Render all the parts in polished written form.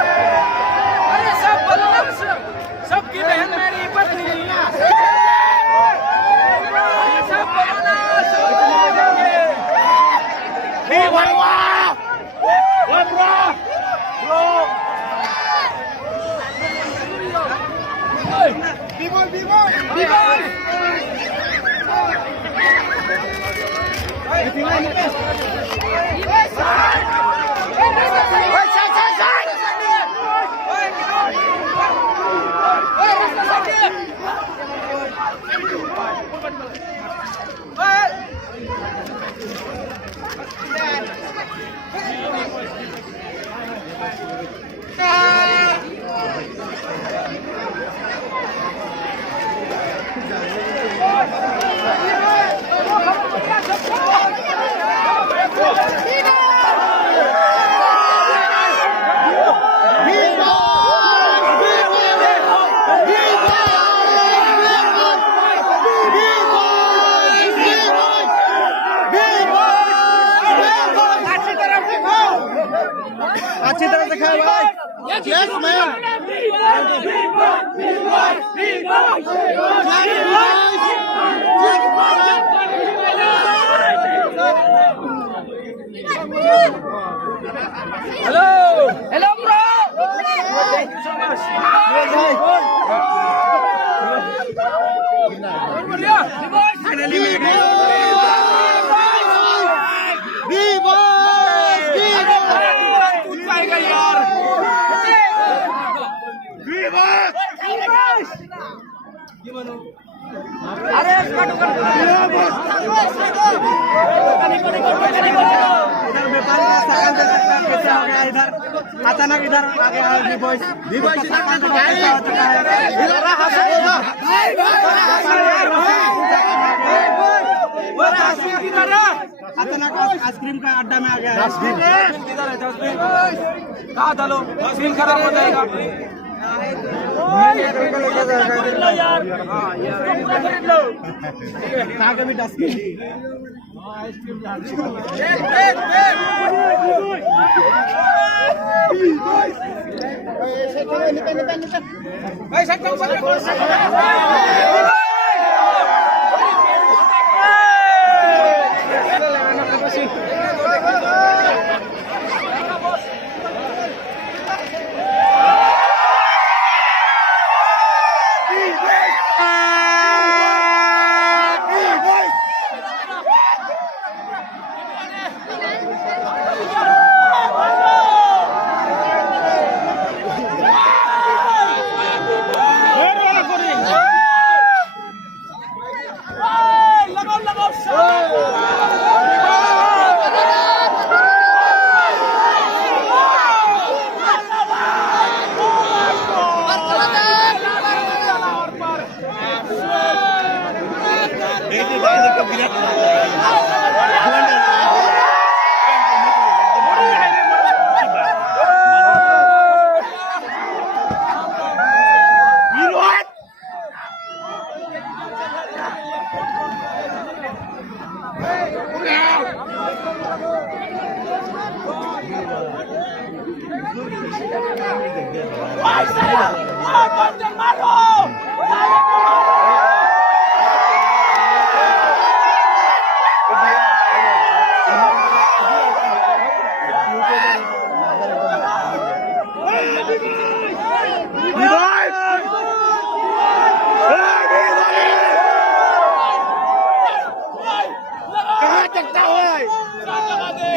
अरे सब बल्लभ सबकी बहन मेरी पत्नी सब बोलना सब बोलेंगे अच्छी तरह से खाए भाई। Yes ma'am. Hello hello bro thank you so much बढ़िया अरे इधर अचानक इधर आ गया बॉयज अचानक आइसक्रीम का अड्डा में आ गया। कहा था लो सीन खराब हो जाएगा कहाँ के भी डस्टबिन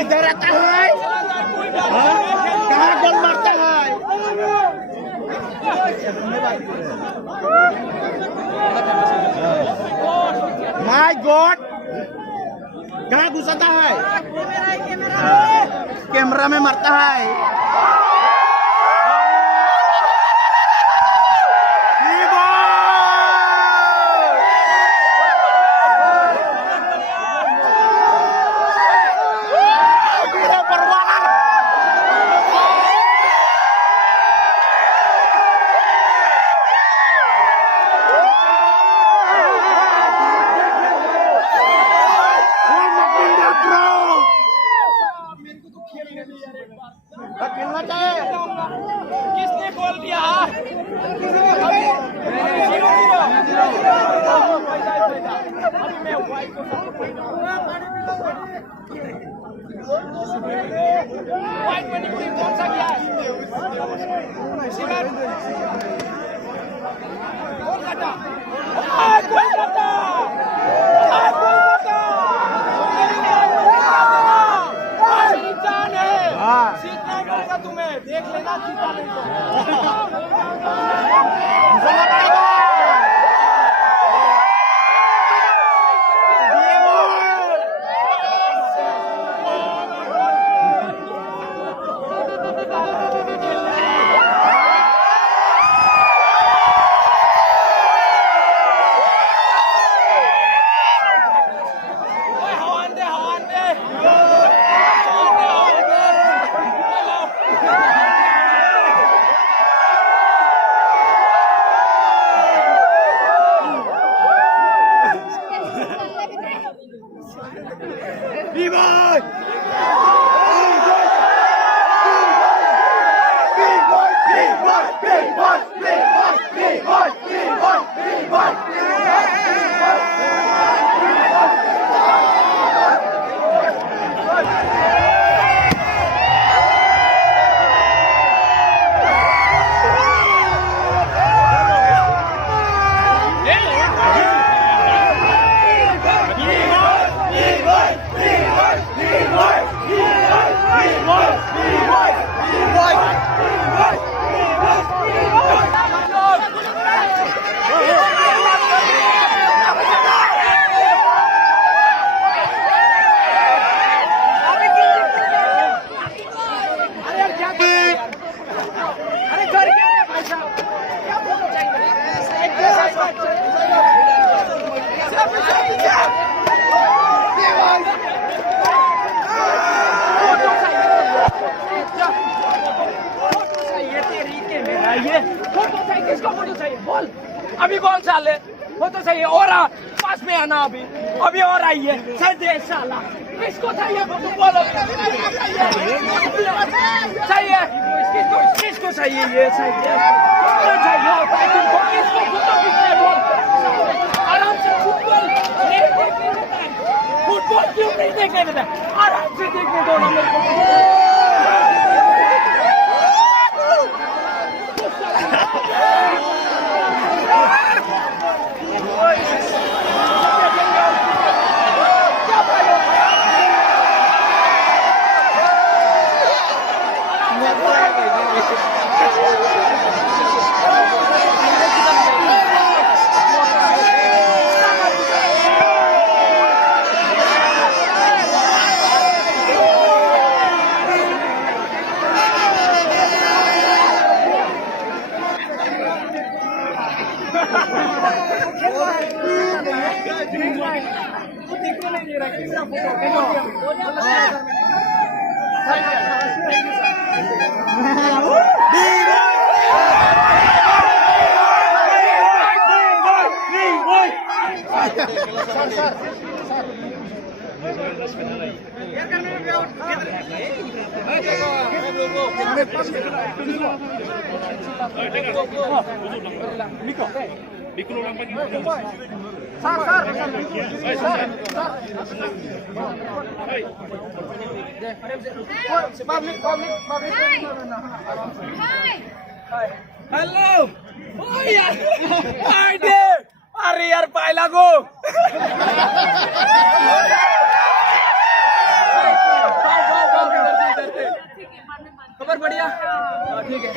इधर आता है कहाँ गोल मारता है। माय गॉड, कहाँ घुसाता है? कैमरा में मरता है। किसने गोल किया? व्हाइट मणिपुरी कौन सा किया है? कोलकाता, कोलकाता, जान है। सीखना पड़ेगा तुम्हें, देख लेना जीता नहीं बोल। अभी कौन सा ले वो तो सही है। और पास में आना अभी अभी और आई है सर दे साला किसको चाहिए वो तो बोलो। सही है किसको चाहिए ये सही है आराम से फुटबॉल फुटबॉल क्यों नहीं देखने देता आराम से देखने दो ना मेरे को। हेलो अरे यार पाय लागो खबर बढ़िया ठीक है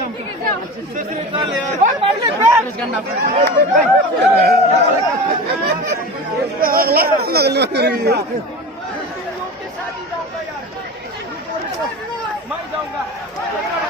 मैं जाऊंगा